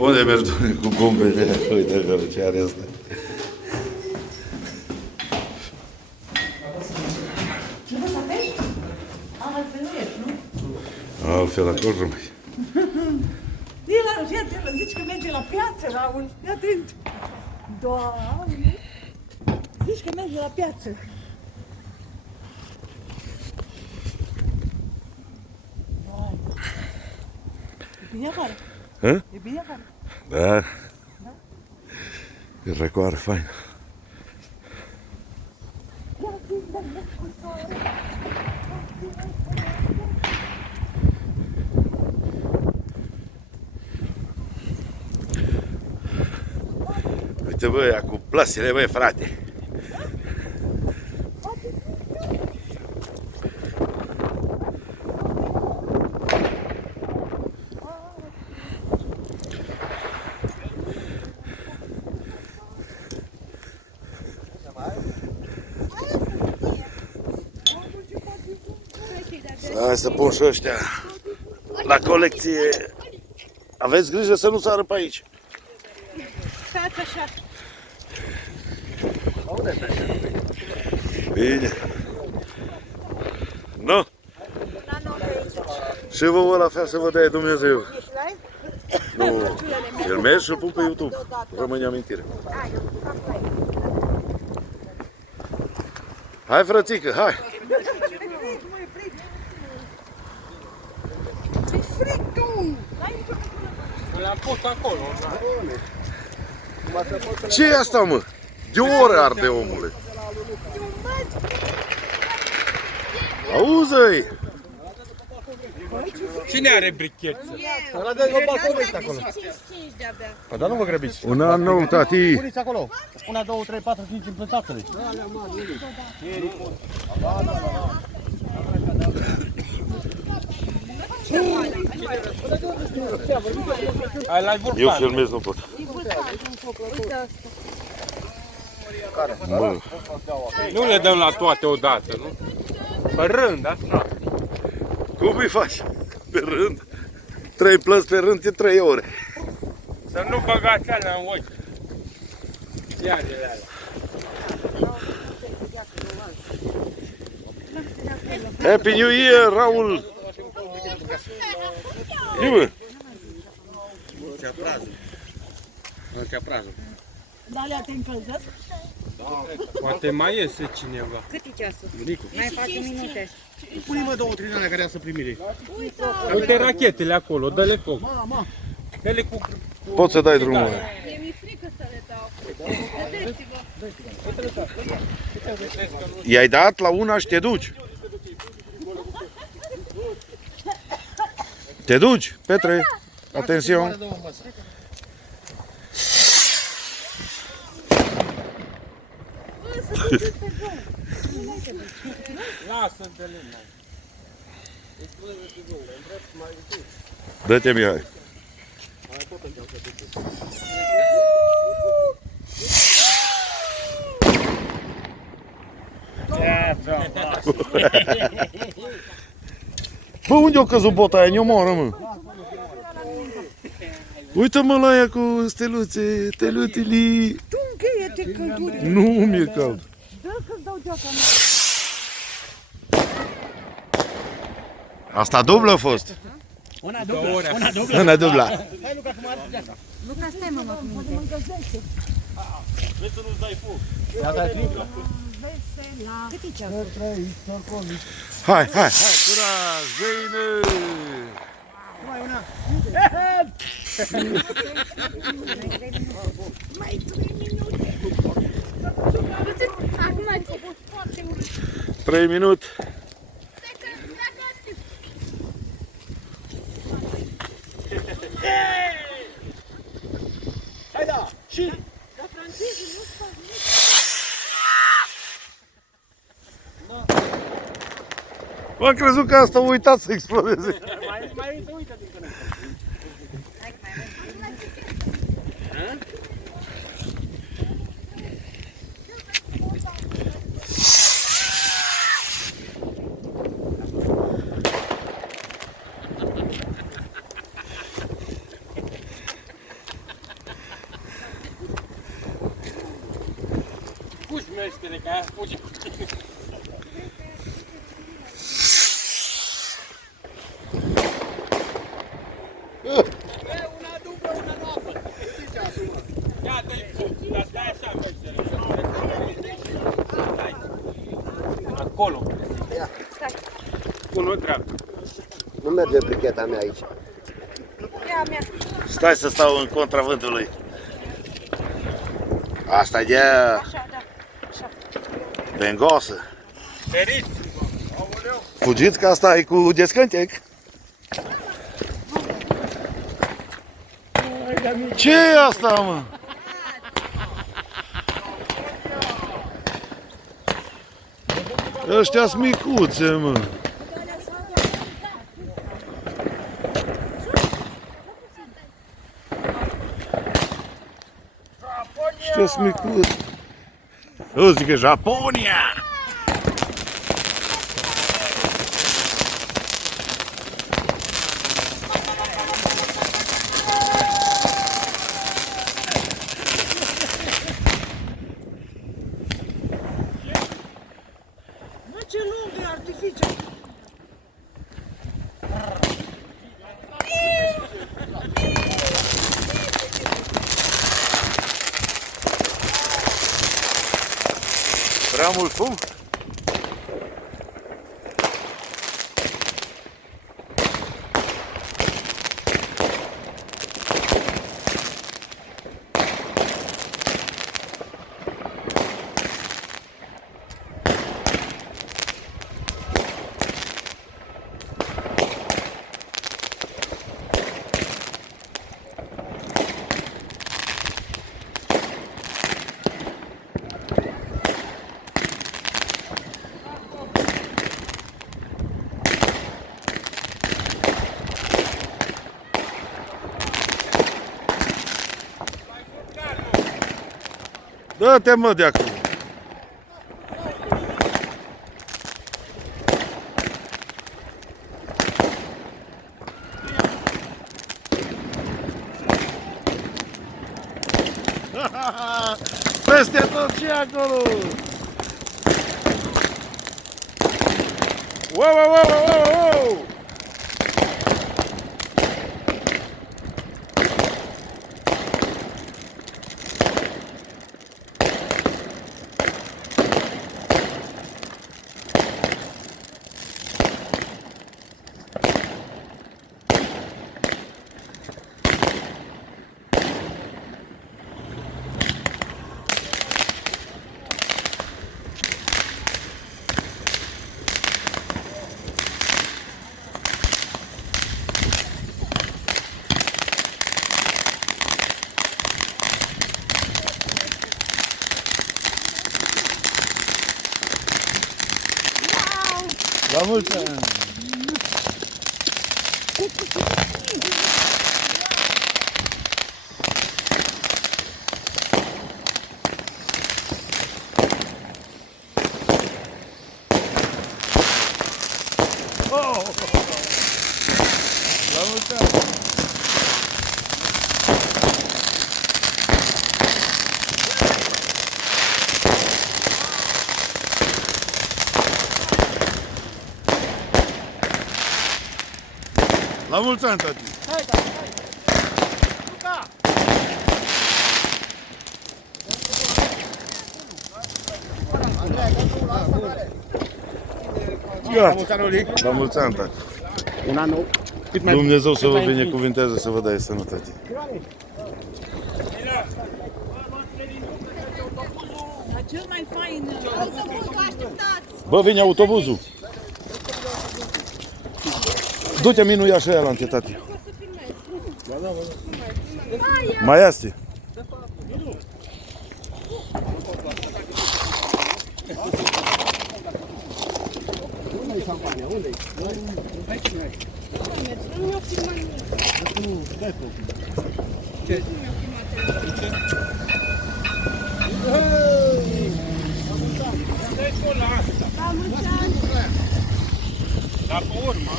Unde mergi cu bombele? Uite acolo ce are asta. Trebuie să apeși? Altfel nu ești, nu? Altfel acolo rămâi. Fii atent, zici că merge la piață, Raul. Fii atent. Doamne. Zici că merge la piață. Vai. E bine afară? Hă? E bine afară? Da. E răcoare faină. Uite bă, ia cu plasele, băi, frate. Hai să pun și ăștia la colecție. Aveți grijă să nu sară pe aici. Stați așa. Bine. Nu? Și vouă la fel să vă dea Dumnezeu. Nu, filmez și îl pun pe YouTube. Rămâne amintire. Hai, frățică, hai! L-am pus acolo. Ce e asta, mă? De o oră arde, omule. Auzi-i! Cine are bricheță? Ăla de la balcon vechi acolo. Păi dar nu vă grăbiți. Un an nou, tati. Puneți acolo. 1, 2, 3, 4, 5 în plătatele. Ai la vulcan. Eu filmez, nu pot. Mă. Nu le dăm la toate odată, nu? Pe rând, așa. Cum îi faci? Pe rând? 3 plăți pe rând e 3 ore. Să nu băgați alea în ochi. Ia de alea. Happy New Year, Raul! Iubă! Ce prază. Dar alea te încălzesc? Poate mai iese cineva. Cât e ceasul? Nicu. Mai 4 minute. Pune-mă 2 trinale care să primire. Uite rachetele acolo, dă-le foc. Dă-le cu... Poți să dai drumul. Mi-e frică să le dau. I-ai dat la una și te duci. Te duci, Petre. Atențion. Lasă-te-le. Dă-te, Mihai. Bă, unde-o căzut bota aia? Ne omoară, mă. Uită-mă la ea cu steluțe, telutili. Tu încheie-te călduri. Nu mi-e cald. Dă că-ți dau geaca. Asta dublă a fost. Una dublă. Una dublă. Hai, Luca, cum arde geaca. Luca, stai mă, mă, Poate mă încălzește. Vrei să nu-ți dai foc? Ia dai triplă. Vesela. cât e ceasul? Hai, hai, hai, curaj, găină! Mai una. Mai 3 minute. Acum a început foarte urât. 3 minute. Hai da, și... Dar francezii nu fac nici. M-am crezut că asta a uitat să explodeze. Mai se uită din când. Hai că mai avem. peștele, că aia fuge cu tine. Una dublă, una noapă. Iată-i fug, dar stai așa peștele. Acolo. Acolo dreapta. Nu merge bricheta mea aici. Ia mea. Stai să stau în contra vântului. Asta e Așa, da. Așa. bengosă. Ferit. Fugiți că asta e cu descântec. Ce e asta, mă? Ăștia-s micuțe, mă. Ăștia-s micuțe. Eu zic că Japonia! Mă, ce lung e artificiu. Prea mult fum? Dă-te, mă, de acolo. Peste tot și acolo. Wow, wow, wow, wow, wow. La mulți ani! Oh! La mulți ani! La mulți ani, tati! Hai, da, hai. Luca! La mulți ani, tati! Un an nou. Dumnezeu să vă binecuvinteze, să vă dea sănătate! Dar cel mai fain... Autobuzul, așteptați! Bă, vine autobuzul! Du-te minuia și aia la ante, tati! Mai este? Dar pe urmă,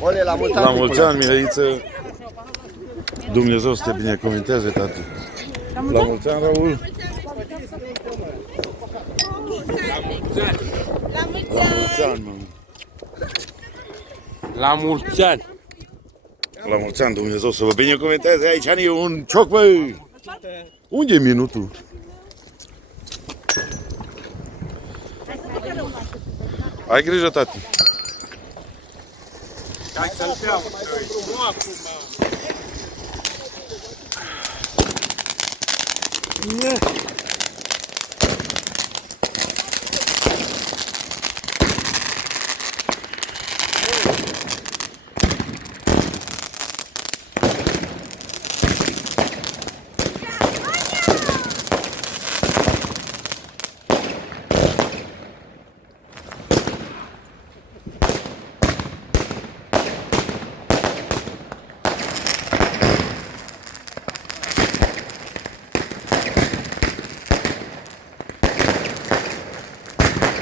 Ole, la mulți ani. La mulți ani, Mihăiță! Dumnezeu să te binecuvinteze, tati! La mulți ani, Raul. La mulți La mulți ani, mă. La mulți ani! La mulți ani, Dumnezeu să vă binecuvânteze. Aici e un cioc, băi. Unde e minutul? Ai grijă, tati. Hai să-l beau, nu acum.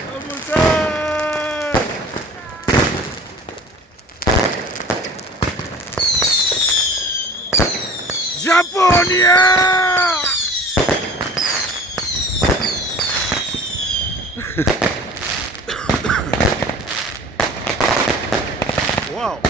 La mulți ani! Japonia! Wow!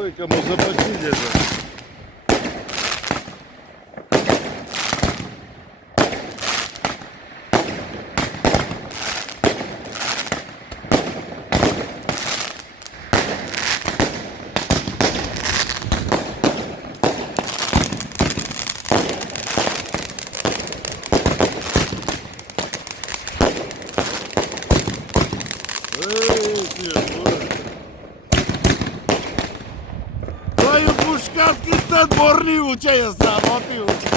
Ui, că mă zăpăcit deja. Ai împușcat cât tot borniul, ce e ăsta, motivul?